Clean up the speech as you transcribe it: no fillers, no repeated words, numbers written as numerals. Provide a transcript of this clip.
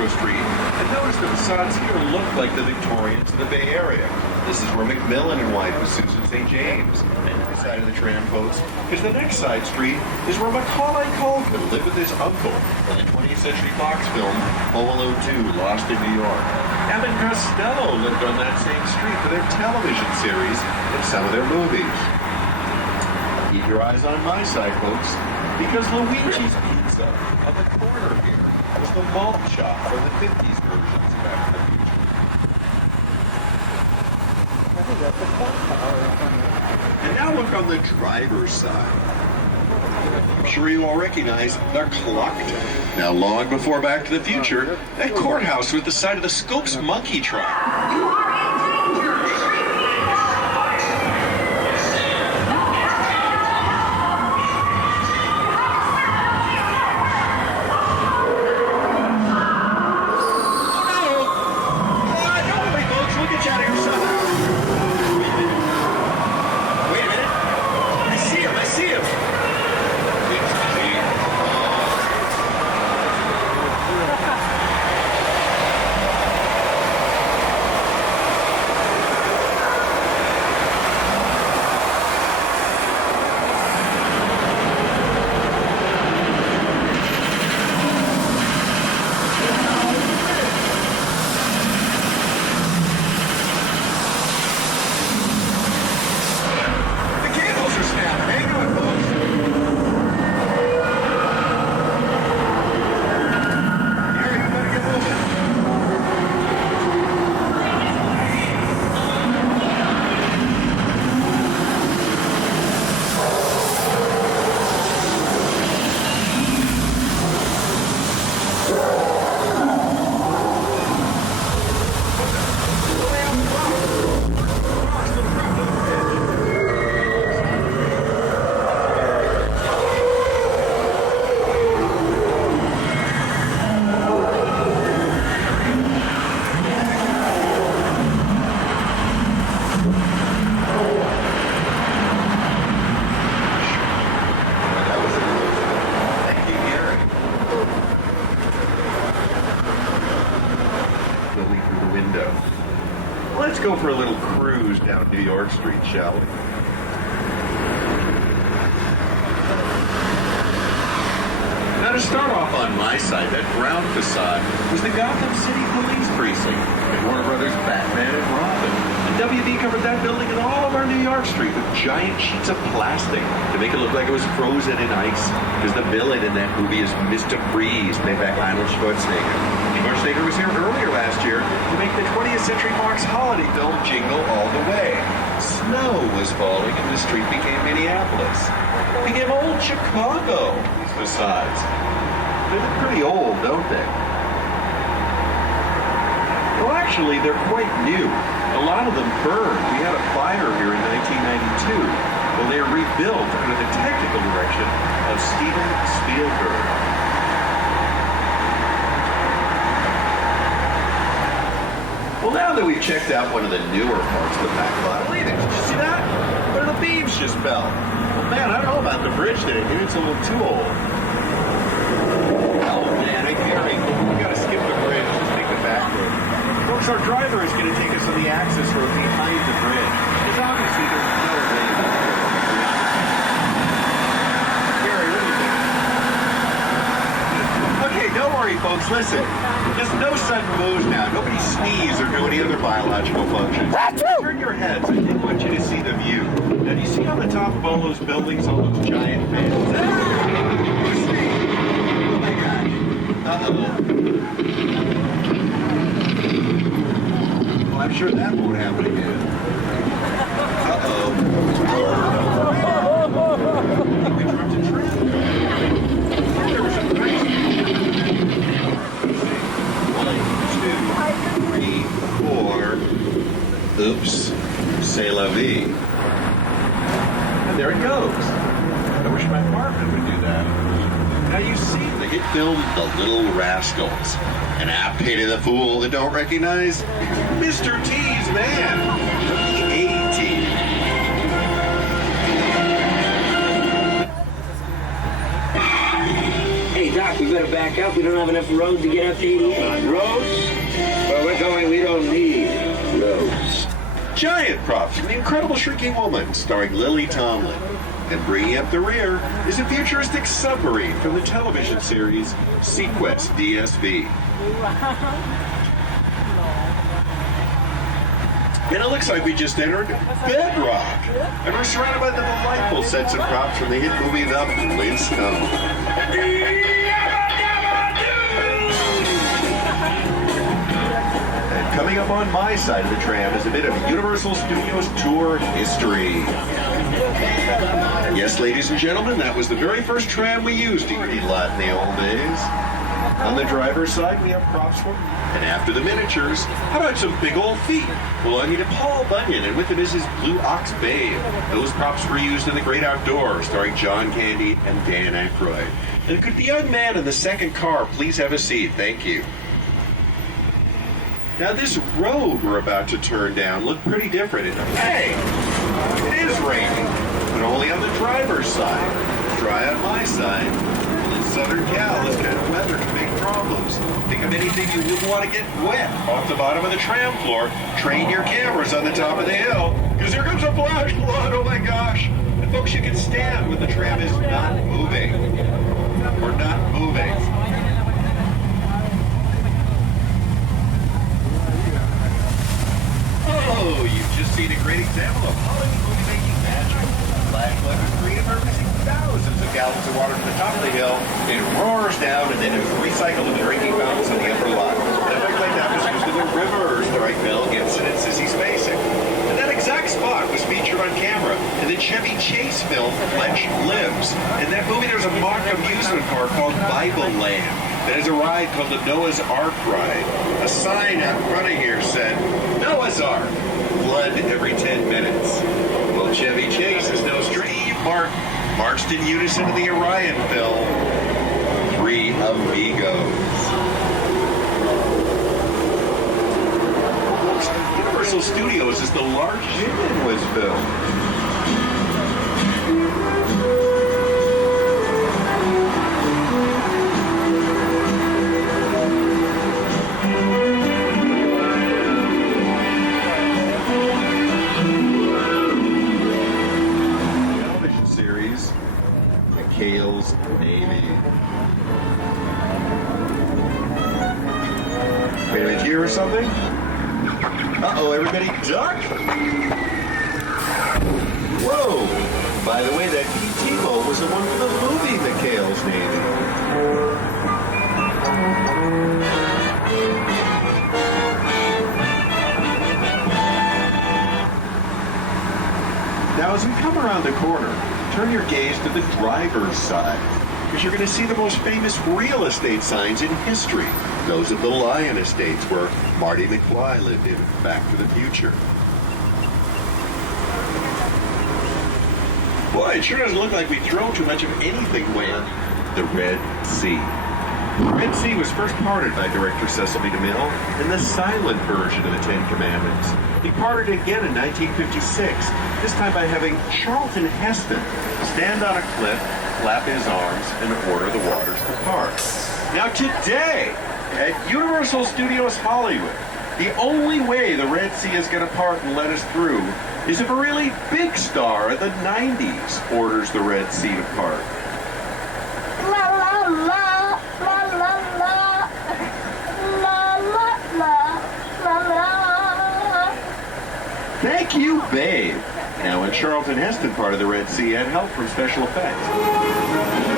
Metro Street, and notice the facades here look like the Victorians in the Bay Area. This is where Macmillan and White was Susan St. James. And the side of the tram post, because the next side street is where Macaulay Culkin lived with his uncle in the 20th Century Fox film Home Alone 2, Lost in New York. Abbott and Costello lived on that same street for their television series and some of their movies. Keep your eyes on my side, folks, because Luigi's Pizza on the corner here was the malt shop for the 50s versions of Back to the Future. I think that's the clock tower. And now look on the driver's side. I'm sure you all recognize the clock tower. Now, long before Back to the Future, that courthouse was the side of the Scopes monkey truck. You are in danger! Let's go for a little cruise down New York Street, shall we? Now, to start off on my side, that brown facade was the Gotham City Police Precinct, and Warner Brothers' Batman and Robin. And WB covered that building and all of our New York Street with giant sheets of plastic to make it look like it was frozen in ice, because the villain in that movie is Mr. Freeze, played by Arnold Schwarzenegger. Schwarzenegger was here earlier last year to make the 20th Century Fox holiday film Jingle All the Way. Snow was falling and the street became Minneapolis. It became old Chicago, these facades. They look pretty old, don't they? Well, actually, they're quite new. A lot of them burned. We had a fire here in 1992. Well, they are rebuilt under the technical direction of Steven Spielberg. Well, now that we've checked out one of the newer parts of the backlot, wait a minute, did you see that? Where the beams just fell. Well, man, I don't know about the bridge today. Maybe it's a little too old. Oh, man, I can't read. We gotta skip the bridge. Let's take the back road. Folks, our driver is gonna take us on the access road behind the bridge. Because obviously there's no way. Gary, what do you think? Okay, don't worry, folks. Listen. Just no sudden moves now. Nobody sneeze or do any other biological functions. Turn your heads. I did want you to see the view. Now, do you see on the top of all those buildings, all those giant fans? Oh my gosh. Uh-oh. Well, I'm sure that won't happen again. Uh-oh. We dropped a tree. There was a nice... 1, 2, 3, 4. Oops. C'est la vie. And there it goes. I wish my partner would do that. Now you see the hit film The Little Rascals. An apt pity the fool that don't recognize Mr. T's man. The A-Team. Hey, Doc, We better back up. We don't have enough road to get up to 88. Roads? Where we're going, we don't need roads. Giant props from The Incredible Shrinking Woman, starring Lily Tomlin. And bringing up the rear is a futuristic submarine from the television series Sequest DSV. And it looks like we just entered Bedrock. And we're surrounded by the delightful sets and props from the hit movie The Flintstones. And coming up on my side of the tram is a bit of Universal Studios tour history. Yes, ladies and gentlemen, that was the very first tram we used to eat a lot in the old days. On the driver's side, we have props for, and after the miniatures, how about some big old feet belonging to Paul Bunyan, and with him is his Blue Ox Babe. Those props were used in The Great Outdoors, starring John Candy and Dan Aykroyd. And could the young man in the second car please have a seat? Thank you. Now this road we're about to turn down looked pretty different. Hey, it is raining, but only on the driver's side. Dry on my side. In Southern Cal, this kind of weather can make problems. Think of anything you wouldn't want to get wet off the bottom of the tram floor. Train your cameras on the top of the hill, because here comes a flash flood, oh my gosh. And folks, you can stand when the tram is not moving, or not moving. Oh, you've just seen a great example of Hollywood movie-making magic. Flash flood was created by releasing thousands of gallons of water to the top of the hill. It roars down, and then it was recycled into drinking fountains on the upper lot. An effect like that was used in The River, starring Mel Gibson and Sissy Spacek. And that exact spot was featured on camera in the Chevy Chase film Fletch Lives. In that movie, there's a mock amusement park called Bible Land that has a ride called the Noah's Ark Ride. A sign out front of here said, Noah's Ark, flood every 10 minutes. Well, Chevy Chase is no stranger. Marched in unison to the Orion film, Three Amigos. Universal Studios is the largest in was filmed. Kale's Navy. Wait a minute, here or something? Uh-oh, everybody duck! Whoa! By the way, that Timo was the one from the movie McHale's Navy. Now, as we come around the corner, turn your gaze to the driver's side, because you're going to see the most famous real estate signs in history. Those of the Lion Estates, where Marty McFly lived in Back to the Future. Boy, it sure doesn't look like we throw too much of anything away. The Red Sea. The Red Sea was first parted by director Cecil B. DeMille in the silent version of the Ten Commandments. He parted again in 1956, this time by having Charlton Heston stand on a cliff, flap his arms, and order the waters to part. Now today, at Universal Studios Hollywood, the only way the Red Sea is going to part and let us through is if a really big star of the 90s orders the Red Sea to part. La la la, la la la, la la la, la la. Thank you, babe. Now, when Charlton Heston parted the Red Sea, had help from special effects.